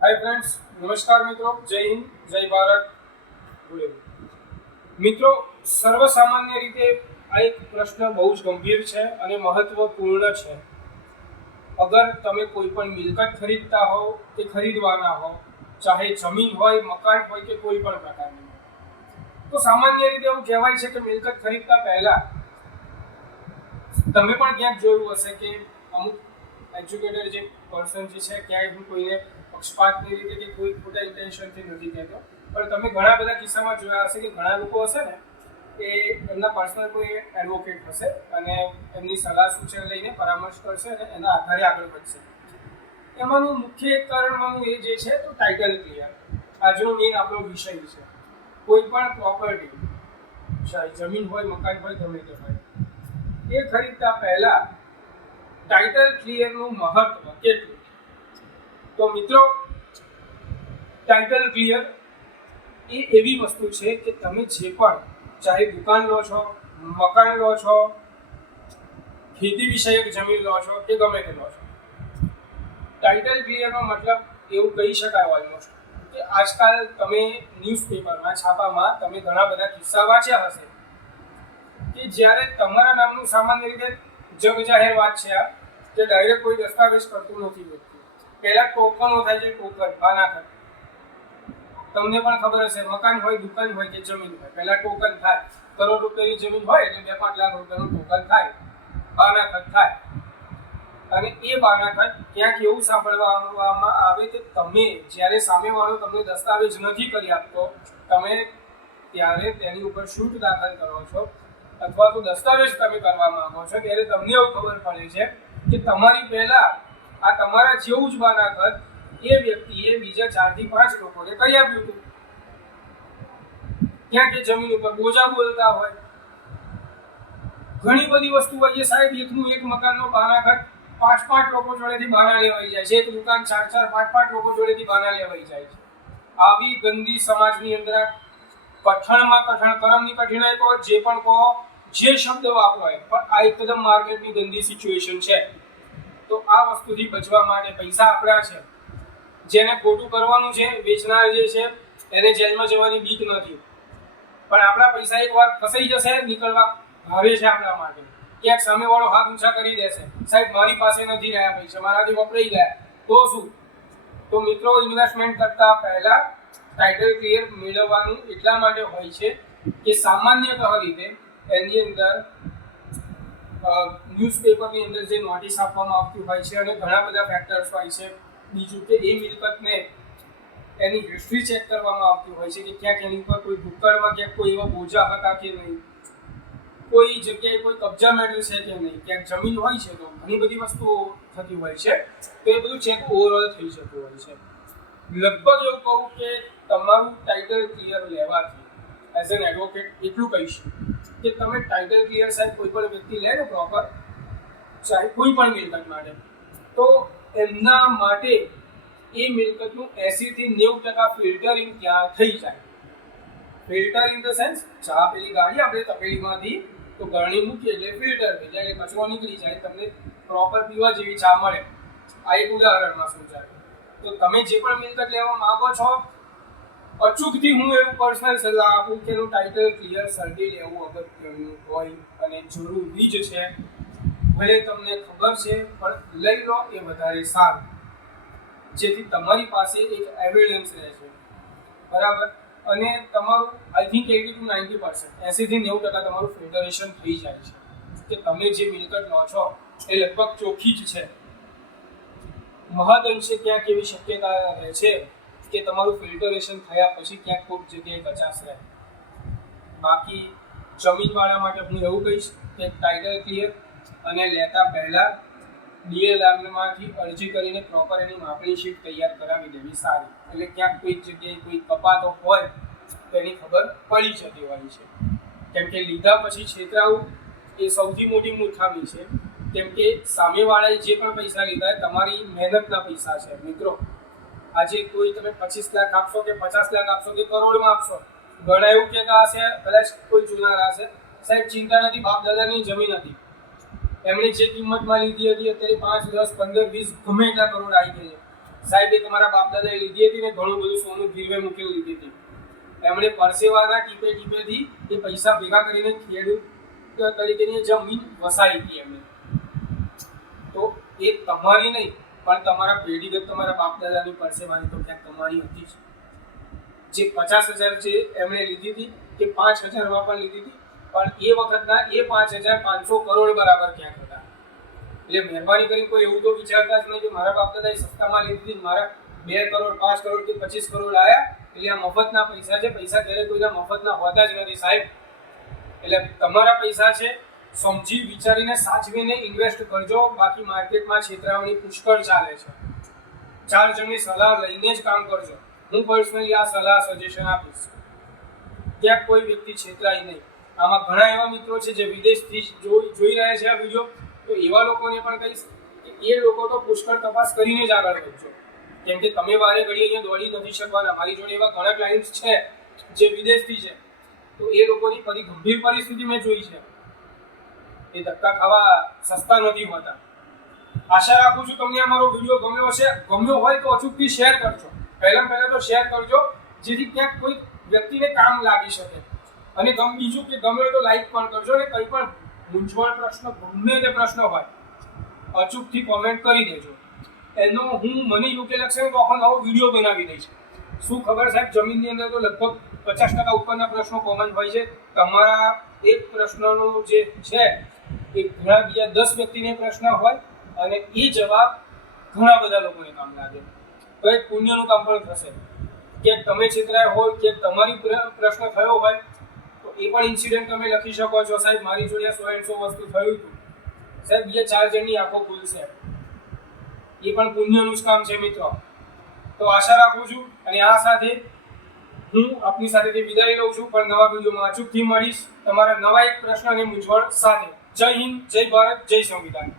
Hi friends, નમસ્કાર મિત્રો. જય હિન્દ, જય ભારત. મિત્રો, સર્વસામાન્ય રીતે આ એક પ્રશ્ન બહુ જ ગંભીર છે અને મહત્વપૂર્ણ છે. અગર તમે કોઈ પણ મિલકત ખરીદતા હો કે ખરીદવાના હો, ચાહે જમીન હોય, મકાન હોય કે કોઈ પણ પ્રકારની, તો સામાન્ય રીતે એવું કહેવાય છે કે મિલકત ખરીદતા પહેલા તમે પણ ક્યાંક જોયું હશે કે અમુક એજ્યુકેટેડ જે પર્સન જે છે, ક્યાંય હું કોઈને પક્ષપાતની રીતે કે કોઈ ખોટા ઇન્ટેન્શનથી નથી કહેતો, પણ તમે ઘણા બધા કિસ્સામાં જોયા હશે કે ઘણા લોકો હશે ને એ એમના પર્સનલ કોઈ એડવોકેટ હશે અને એમની સલાહ સૂચન લઈને પરામર્શ કરશે અને એના આધારે આગળ વધશે. એમાંનું મુખ્ય એક કારણમાંનું એ જે છે તો ટાઇટલ ક્લિયર. આજનો મેઇન આપણો વિષય છે. કોઈ પણ પ્રોપર્ટી, ચાહે જમીન હોય, મકાન હોય, ગમે તે હોય, એ ખરીદતા પહેલા ટાઇટલ ક્લિયરનું મહત્વ કેટલું? તો મિત્રો, ટાઇટલ ક્લિયર એ એવી વસ્તુ છે કે તમે જે પણ, ચાહે દુકાન લો છો, મકાન લો છો, ખેતી વિષયક જમીન લો છો કે ગમે તે લો છો, ટાઇટલ ક્લિયરનો મતલબ એવું કહી શકાય ઓલમોસ્ટ કે આજકાલ તમે ન્યૂઝપેપરમાં, છાપામાં તમે ઘણા બધા કિસ્સા વાંચ્યા હશે કે જ્યારે તમારા નામનું સામાન્ય રીતે જગ જાહેર વાત છે આ, કે ડાયરેક્ટ કોઈ દસ્તાવેજ કરતું નથી વ્યક્તિ. પહેલા ટોકનો થાય છે, ટોકન બાનાખત. તમને પણ ખબર હશે, મકાન હોય, દુકાન હોય કે જમીન હોય, પહેલા ટોકન થાય. કરોડ રૂપિયાની જમીન હોય એટલે 2-5 લાખ રૂપિયાનું ટોકન થાય, બાનાખત થાય. અને એ બાનાખત ક્યાંક એવું સાંભળવામાં આવે કે તમે જ્યારે સામેવાળો તમને દસ્તાવેજ નથી કરી આપતો, તમે ત્યારે તેની ઉપર શુલ્ક દાખલ કરો છો અથવા તો દસ્તાવેજ તમે કરવા માંગો છો, ત્યારે તમને એવું ખબર પડે છે કે તમારી પહેલા આ તમારા જેવું જ બાનાખત એ વ્યક્તિએ બીજા 4-5 લોકોને કરી આપ્યું હતું. ક્યાંક એ જમીન ઉપર બોજા બોલતા હોય, ઘણી બધી વસ્તુ હોય છે. સાહેબ, એકનું એક મકાનનો બાનાખત 5-5 લોકો જોડેથી બાના લેવાઈ જાય છે. એક દુકાન 4-4, 5-5 લોકો જોડેથી બાના લેવાઈ જાય છે. આવી ગંદી સમાજની અંદર કઠણમાં કઠણ, કરમની કઠિનાઈ કહો, જે પણ કહો, જે શબ્દ વાપરાય, પણ આ એકદમ માર્કેટની ગંદી સિચ્યુએશન છે. તો આ વસ્તુથી બચવા માટે પૈસા આપણા છે, જેને ખોટું કરવાનું છે, વેચનાર જે છે એને જેલમાં જવાની બીક નથી, પણ આપણા પૈસા એકવાર ફસાઈ જશે, નીકળવા ભારે છે આપણા માટે. ક્યાંક સામેવાળો હાથ ઊંચા કરી દેશે, સાહેબ મારી પાસે નથી રહ્યા પૈસા, મારાથી વપરાઈ ગયા, તો શું? તો મિત્રો, ઇન્વેસ્ટમેન્ટ કરતા પહેલા ટાઇટલ ક્લિયર મેળવવાનું એટલા માટે હોય છે કે સામાન્યતઃ રીતે એની અંદર ન્યૂઝપેપરની અંદર જે નોટિસ આપવામાં આવતી હોય છે અને ઘણા બધા ફેક્ટર્સ હોય છે. બીજું કે એ મિલકતને એની હિસ્ટ્રી ચેક કરવામાં આવતી હોય છે કે ક્યાંક એની ઉપર કોઈ ભૂતકાળમાં ક્યાંક કોઈ એવા બોજા હતા કે નહીં, કોઈ જગ્યાએ કોઈ કબજા મેળવ્યું છે કે નહીં, ક્યાંક જમીન હોય છે તો ઘણી બધી વસ્તુઓ થતી હોય છે. તો એ બધું ચેક ઓવરઓલ થઈ શકતું હોય છે. લગભગ એવું કહું કે તમારું ટાઇટલ ક્લિયર લેવાથી એઝ એન એડવોકેટ એટલું કહીશ કે તમે ટાઇટલ ક્લિયર સાહેબ કોઈ પણ વ્યક્તિ લે ને પ્રોપર, ચાહે કોઈ પણ મિલકત માટે, તો એમના માટે એ મિલકતનું 80-90% ફિલ્ટરિંગ ત્યાં થઈ જાય. ફિલ્ટર ઇન ધ સેન્સ, ચા પેલી ગાડી આપણે તપેલીમાંથી તો ગરણી મૂકીએ એટલે ફિલ્ટર થઈ જાય, એટલે કચરો નીકળી જાય, તમને પ્રોપર પીવા જેવી ચા મળે. આ એક ઉદાહરણમાં સમજાય. તો તમે જે પણ મિલકત લેવા માંગો છો, અચૂકથી હું એવું પર્સનલ સલાહ આપું કે એનું ટાઇટલ ક્લિયર સર્ટી લેવું અગત્યનું હોય અને જરૂરી જ છે. ભલે તમને ખબર છે પણ લઈ લો એ વધારે સારું, જેથી તમારી પાસે એક એવિડન્સ રહે છે, બરાબર. અને તમારું આઈ થિંક 80-90%, 80-90% તમારું ફિલ્ટરેશન થઈ જાય છે કે તમે જે મિલકત લો છો એ લગભગ ચોખ્ખી જ છે. મહદઅંશે ક્યાંક એવી શક્યતા રહે છે કે તમારું ફિલ્ટરેશન થયા પછી ક્યાંક કોઈક જગ્યાએ કચાશ રહે. બાકી જમીનવાળા માટે હું એવું કહીશ કે ટાઇટલ ક્લિયર અને લેતા પહેલા DLRમાંથી અરજી કરીને પ્રોપર એની માપણી શીટ તૈયાર કરાવી દેવી સારી. એટલે ક્યાંક કોઈક જગ્યાએ કોઈ કપાતો હોય તો એની ખબર પડી જતી હોય છે. કેમ કે લીધા પછી છેતરાવું એ સૌથી મોટી મૂર્ખામી છે. કેમ કે સામેવાળાએ જે પણ પૈસા લીધા તમારી મહેનતના પૈસા છે મિત્રો. આજે કોઈ તમે 25 લાખ આપશો કે 50 લાખ આપશો કે કરોડમાં આપશો, ઘણા એવું કહેતા હશે, કદાચ કોઈ જોનાર હશે, સાહેબ ચિંતા નથી, બાપ દાદાની જમીન હતી, એમણે જે કિંમતમાં લીધી હતી અત્યારે 5, 10, 15, 20 ગમે એટલા કરોડ આવી ગયા છે. સાહેબ એ તમારા બાપ દાદાએ લીધી હતી ને ઘણું બધું સોનું ગીરવે મૂકેલું લીધી હતી, એમણે પરસેવાના ટીપે ટીપેથી એ પૈસા ભેગા કરીને ખેડૂત તરીકેની જમીન વસાવી હતી એમને, તો એ તમારી નહીં પણ તમારા પેઢીગત તમારા બાપ દાદાની પરસેવાની તો ક્યાંક કમાણી હતી જ. જે 50,000 છે એમણે લીધી હતી કે 5,000 પણ લીધી હતી, પણ એ વખતના એ 5,500 કરોડ બરાબર ક્યાંક હતા. એટલે મહેરબાની કરીને કોઈ એવું તો વિચારતા જ નહીં કે મારા બાપ દાદાએ સસ્તામાં લીધી હતી, મારા 2 કરોડ 5 કરોડ કે 25 કરોડ આવ્યા એટલે આ મફતના પૈસા છે. પૈસા ક્યારેય કોઈના મફતના હોતા જ નથી સાહેબ. એટલે તમારા પૈસા છે, સમજી વિચારીને સાચવીને ઇન્વેસ્ટ કરજો. બાકી માર્કેટમાં છેતરામણી પુષ્કળ ચાલે છે. 4 જણની સલાહ લઈને જ કામ કરજો. હું પર્સનલી આ સલાહ સજેશન આપીશ. ક્યાંક કોઈ વ્યક્તિ છેતરાય નહીં. આમાં ઘણા એવા મિત્રો છે જે વિદેશથી જોઈ રહ્યા છે આ વિડીયો, તો એવા લોકોને પણ કહીશ કે એ લોકો તો પુષ્કળ તપાસ કરીને જ આગળ વધજો. કેમ કે તમે વારે ઘડી અહીંયા દોડી નથી શકવાના. મારી જોડે એવા ઘણા ક્લાયન્ટ્સ છે જે વિદેશથી છે, તો એ લોકોની ગંભીર પરિસ્થિતિ મેં જોઈ છે. એ ધક્કા ખાવા સસ્તા નથી હોતા. આશા રાખું છું તમને આ મારો વિડીયો ગમ્યો હશે. ગમ્યો હોય તો અચૂકથી શેર કરજો. પહેલા તો શેર કરજો, જેથી ક્યાંક કોઈ વ્યક્તિને કામ લાગી શકે. અને બીજું કે ગમે તો લાઈક પણ કરજો. અને કંઈ પણ મૂંઝવણ પ્રશ્ન, ગમે તે પ્રશ્ન હોય અચૂકથી કોમેન્ટ કરી દેજો. એનો મને યોગ્ય લાગશે તો આખો નવો વિડીયો બનાવી દઈશ. શું ખબર સાહેબ, જમીનની અંદર તો લગભગ 50% ઉપરના પ્રશ્નો કોમન હોય છે. તમારા એક પ્રશ્નનો જે છે એ ઘણા બીજા 10 વ્યક્તિને પ્રશ્ન હોય અને એ જવાબ ઘણા બધા લોકોને કામ લાગે, તો એક પુણ્યનું કામ પણ થશે. ક્યાંક તમે છેતરાયા હોય, ક્યાંક તમારી પ્રશ્ન થયો હોય તો એ પણ ઇન્સિડન્ટ તમે લખી શકો છો. સાહેબ મારી જોડે 100 વસ્તુ થયું હતું સાહેબ, બીજા 4 જણની આંખો ખુલશે. એ પણ પુણ્યનું જ કામ છે મિત્રો. તો આશા રાખું છું અને આ સાથે હું આપની સાથેથી વિદાય લઉં છું. પણ નવા વિડીયોમાં અચૂકથી મળીશ તમારા નવા એક પ્રશ્ન અને મૂંઝવણ સાથે. જય હિન્દ, જય ભારત, જય સંવિધાન.